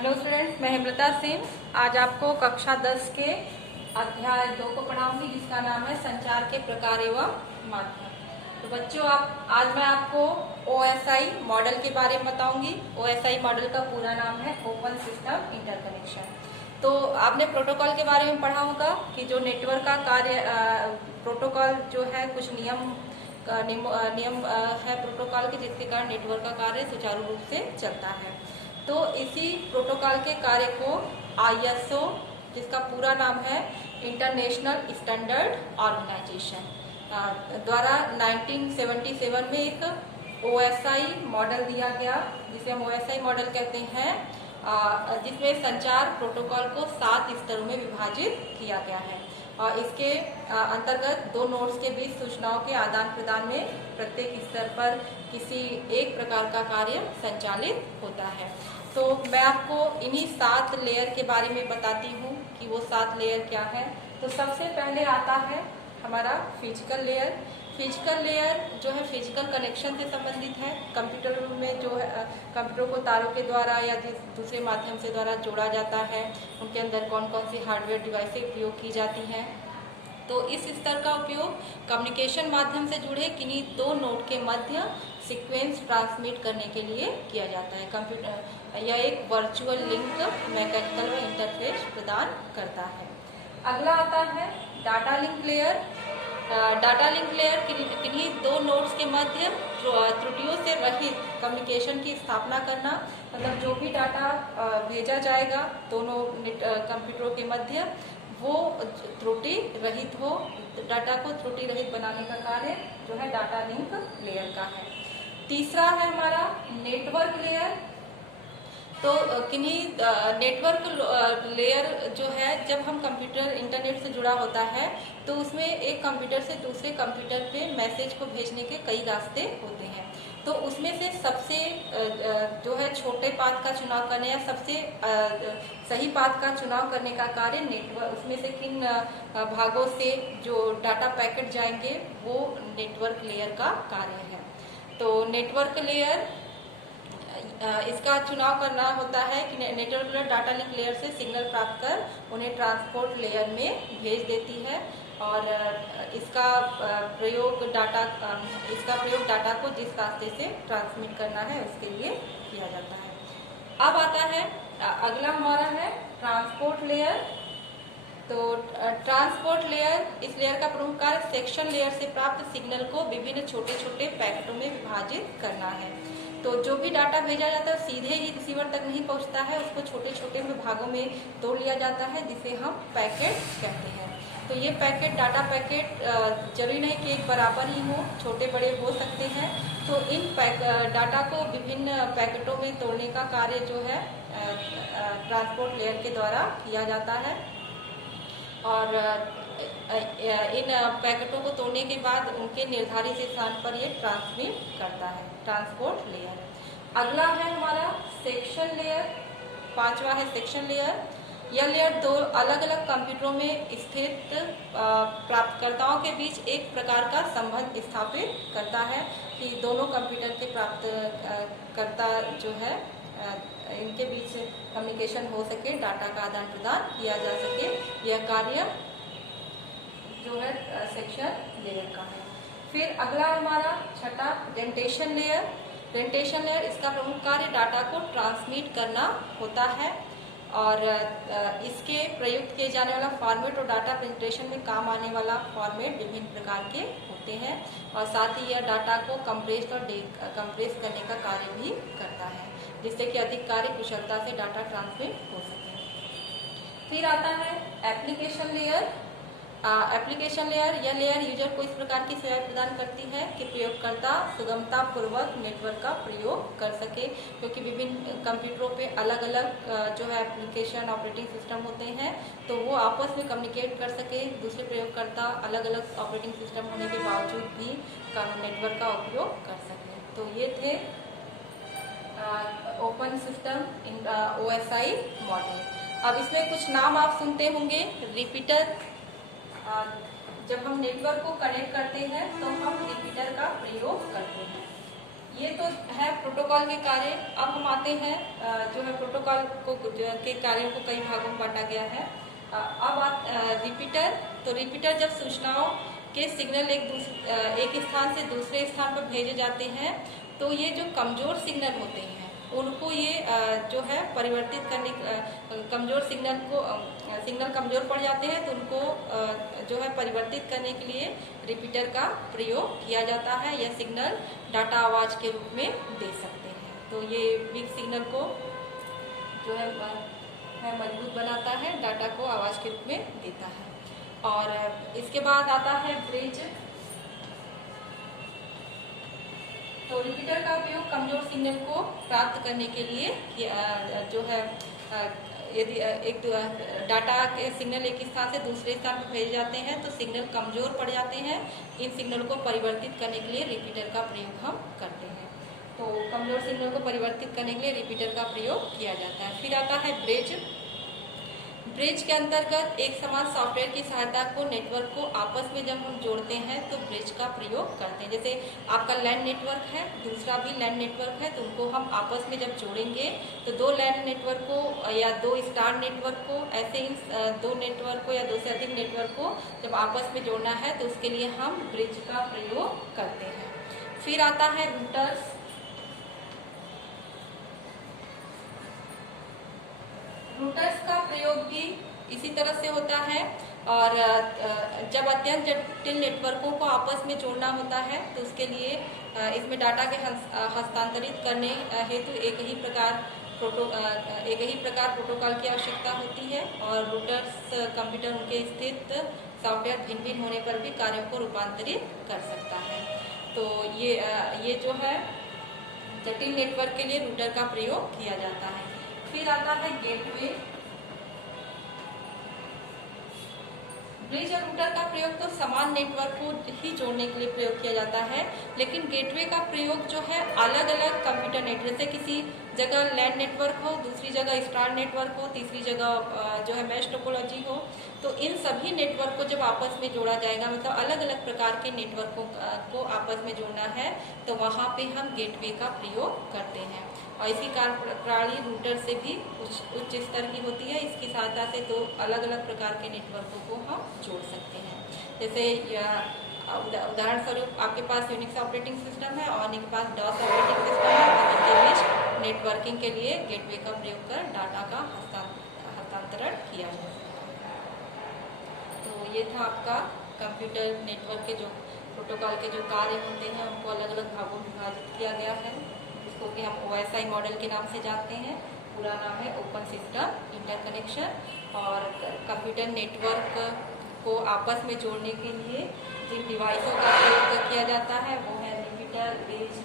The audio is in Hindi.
हेलो स्टूडेंट्स, मैं हेमलता सिंह आज आपको कक्षा 10 के अध्याय 2 को पढ़ाऊंगी जिसका नाम है संचार के प्रकार एवं माध्यम। तो बच्चों, आज मैं आपको OSI मॉडल के बारे में बताऊंगी। OSI मॉडल का पूरा नाम है ओपन सिस्टम इंटरकनेक्शन। तो आपने प्रोटोकॉल के बारे में पढ़ा होगा कि जो नेटवर्क का कार्य प्रोटोकॉल जो है कुछ नियम है प्रोटोकॉल के, जिसके कारण नेटवर्क का कार्य सुचारू रूप से चलता है। तो इसी प्रोटोकॉल के कार्य को ISO, जिसका पूरा नाम है इंटरनेशनल स्टैंडर्ड ऑर्गेनाइजेशन, द्वारा 1977 में एक OSI मॉडल दिया गया, जिसे हम OSI मॉडल कहते हैं, जिसमें संचार प्रोटोकॉल को 7 स्तरों में विभाजित किया गया है। और इसके अंतर्गत दो नोड्स के बीच सूचनाओं के आदान प्रदान में प्रत्येक स्तर पर किसी एक प्रकार का कार्य संचालित होता है। तो मैं आपको इन्हीं 7 लेयर के बारे में बताती हूँ कि वो 7 लेयर क्या है। तो सबसे पहले आता है हमारा फिजिकल लेयर। फिजिकल लेयर जो है फिजिकल कनेक्शन से संबंधित है। कंप्यूटर में जो है कंप्यूटर को तारों के द्वारा या दूसरे माध्यम से द्वारा जोड़ा जाता है, उनके अंदर कौन कौन सी हार्डवेयर डिवाइसें प्रयोग की जाती हैं। तो इस स्तर का उपयोग कम्युनिकेशन माध्यम से जुड़े किन्हीं दो नोड के मध्य सीक्वेंस ट्रांसमिट करने के लिए किया जाता है। कंप्यूटर यह एक वर्चुअल लिंक मैकेनिकल इंटरफेस प्रदान करता है। अगला आता है data link layer. Data link layer किन्हीं दो नोड्स के मध्य त्रुटियों से रहित कम्युनिकेशन की स्थापना करना, मतलब जो भी डाटा भेजा जाएगा दोनों कंप्यूटरों के मध्य वो त्रुटि रहित हो। डाटा को त्रुटि रहित बनाने का कार्य जो है डाटा लिंक लेयर का है। तीसरा है हमारा नेटवर्क लेयर। तो किन्हीं नेटवर्क लेयर जो है, जब हम कंप्यूटर इंटरनेट से जुड़ा होता है तो उसमें एक कंप्यूटर से दूसरे कंप्यूटर पे मैसेज को भेजने के कई रास्ते होते हैं। तो उसमें से सबसे जो है छोटे पाथ का चुनाव करने या सबसे सही पाथ का चुनाव करने का कार्य नेटवर्क, उसमें से किन भागों से जो डाटा पैकेट जाएंगे वो नेटवर्क लेयर का कार्य है। तो नेटवर्क लेयर इसका चुनाव करना होता है कि network layer data link layer से सिग्नल प्राप्त कर उन्हें ट्रांसपोर्ट लेयर में भेज देती है और इसका प्रयोग डाटा को जिस रास्ते से ट्रांसमिट करना है उसके लिए किया जाता है। अब आता है अगला हमारा है ट्रांसपोर्ट लेयर। तो ट्रांसपोर्ट लेयर, इस लेयर का प्रमुख कार्य सेक्शन लेयर से प्राप्त सिग्नल को विभिन्न छोटे छोटे पैकेटों में विभाजित करना है। तो जो भी डाटा भेजा जाता है सीधे ही रिसीवर तक नहीं पहुंचता है, उसको छोटे छोटे भागों में तोड़ लिया जाता है, जिसे हम पैकेट कहते हैं। तो ये पैकेट, डाटा पैकेट जरूरी नहीं कि एक बराबर ही हो, छोटे बड़े हो सकते हैं। तो इन डाटा को विभिन्न पैकेटों में तोड़ने का कार्य जो है ट्रांसपोर्ट लेयर के द्वारा किया जाता है और इन पैकेटों को तोड़ने के बाद उनके निर्धारित स्थान पर ये ट्रांसमिट करता है, ट्रांसपोर्ट लेयर। अगला है हमारा सेक्शन लेयर। पांचवा है सेक्शन लेयर। यह लेयर दो अलग अलग कंप्यूटरों में स्थित प्राप्तकर्ताओं के बीच एक प्रकार का संबंध स्थापित करता है कि दोनों कंप्यूटर के प्राप्तकर्ता जो है इनके बीच कम्युनिकेशन हो सके, डाटा का आदान प्रदान किया जा सके। यह कार्य जो है सेक्शन लेयर का है। फिर अगला हमारा छठा डेंटेशन लेयर। डेंटेशन लेयर, इसका प्रमुख कार्य डाटा को ट्रांसमिट करना होता है और इसके प्रयुक्त किए जाने वाला फॉर्मेट और डाटा प्रेजेंटेशन में काम आने वाला फॉर्मेट विभिन्न प्रकार के होते हैं और साथ ही यह डाटा को कंप्रेस और कंप्रेस करने का कार्य भी करता है, जिससे कि अधिक कार्य कुशलता से डाटा ट्रांसमिट हो सके। फिर आता है एप्लीकेशन लेयर। एप्लीकेशन लेयर, यह लेयर यूजर को इस प्रकार की सेवाएं प्रदान करती है कि प्रयोगकर्ता सुगमता पूर्वक नेटवर्क का प्रयोग कर सके, क्योंकि विभिन्न कंप्यूटरों पे अलग अलग जो है एप्लीकेशन ऑपरेटिंग सिस्टम होते हैं, तो वो आपस में कम्युनिकेट कर सके। दूसरे प्रयोगकर्ता अलग अलग ऑपरेटिंग सिस्टम होने के बावजूद भी नेटवर्क का उपयोग कर सके। तो ये थे ओपन सिस्टम OSI मॉडल। अब इसमें कुछ नाम आप सुनते होंगे। रिपीटर, जब हम नेटवर्क को कनेक्ट करते हैं तो हम रिपीटर का प्रयोग करते हैं। ये तो है प्रोटोकॉल के कार्य। अब हम आते हैं जो है प्रोटोकॉल को के कार्यों को कई भागों में बांटा गया है। अब रिपीटर। तो रिपीटर जब सूचनाओं के सिग्नल एक स्थान से दूसरे स्थान पर भेजे जाते हैं, तो ये जो कमजोर सिग्नल होते हैं उनको ये जो है परिवर्तित करने, कमजोर सिग्नल कमजोर पड़ जाते हैं तो उनको जो है परिवर्तित करने के लिए रिपीटर का प्रयोग किया जाता है। यह सिग्नल डाटा आवाज के रूप में दे सकते हैं। तो ये वीक सिग्नल को जो है मजबूत बनाता है, डाटा को आवाज के रूप में देता है। और इसके बाद आता है ब्रिज। तो रिपीटर का उपयोग कमजोर सिग्नल को प्राप्त करने के लिए जो है यदि एक डाटा के सिग्नल एक स्थान से दूसरे स्थान पर भेजे जाते हैं तो सिग्नल कमजोर पड़ जाते हैं। इन सिग्नल को परिवर्तित करने के लिए रिपीटर का प्रयोग हम करते हैं। तो कमजोर सिग्नल को परिवर्तित करने के लिए रिपीटर का प्रयोग किया जाता है। फिर आता है ब्रिज। ब्रिज के अंतर्गत एक समान सॉफ्टवेयर की सहायता को नेटवर्क को आपस में जब हम जोड़ते हैं तो ब्रिज का प्रयोग करते हैं। जैसे आपका लैन नेटवर्क है, दूसरा भी लैन नेटवर्क है, तो उनको हम आपस में जब जोड़ेंगे तो दो लैन नेटवर्क को या दो स्टार नेटवर्क को, ऐसे इन दो नेटवर्क को या दो से अधिक नेटवर्क को जब आपस में जोड़ना है तो उसके लिए हम ब्रिज का प्रयोग करते हैं। फिर आता है रूटर्स। रूटर्स का प्रयोग भी इसी तरह से होता है। और जब अत्यंत जटिल नेटवर्कों को आपस में जोड़ना होता है तो उसके लिए इसमें डाटा के हस्तांतरित करने हेतु एक ही प्रकार प्रोटोकॉल की आवश्यकता होती है। और रूटर्स कंप्यूटर उनके स्थित सॉफ्टवेयर भिन्न भिन्न होने पर भी कार्यों को रूपांतरित कर सकता है। तो ये जो है जटिल नेटवर्क के लिए रूटर का प्रयोग किया जाता है। फिर आता है गेटवे। ब्रिज और रूटर का प्रयोग तो समान नेटवर्क को ही जोड़ने के लिए प्रयोग किया जाता है, लेकिन गेटवे का प्रयोग जो है अलग अलग कंप्यूटर नेटवर्क, जैसे किसी जगह लैन नेटवर्क हो, दूसरी जगह स्टार नेटवर्क हो, तीसरी जगह जो है मैश टोपोलॉजी हो, तो इन सभी नेटवर्क को जब आपस में जोड़ा जाएगा, मतलब अलग अलग प्रकार के नेटवर्कों को आपस में जोड़ना है, तो वहाँ पे हम गेटवे का प्रयोग करते हैं। और इसी कार्य प्रणाली रूटर से भी उच्च स्तर की होती है। इसकी सहायता से दो अलग अलग प्रकार के नेटवर्कों को हम जोड़ सकते हैं। जैसे उदाहरण स्वरूप आपके पास यूनिक्स ऑपरेटिंग सिस्टम है और उनके पास डॉस ऑपरेटिंग सिस्टम है, तो इनके बीच नेटवर्किंग के लिए गेटवे का प्रयोग कर डाटा का हस्तांतरण किया जा सकता है। तो ये था आपका कंप्यूटर नेटवर्क के जो प्रोटोकॉल के जो कार्य होते हैं उनको अलग अलग भागों में विभाजित किया गया है, जिसको कि हम OSI मॉडल के नाम से जानते हैं। पूरा नाम है ओपन सिस्टम इंटरकनेक्शन। और कंप्यूटर नेटवर्क को आपस में जोड़ने के लिए जिन डिवाइसों का प्रयोग किया जाता है वो है रिपीटर, ब्रिज,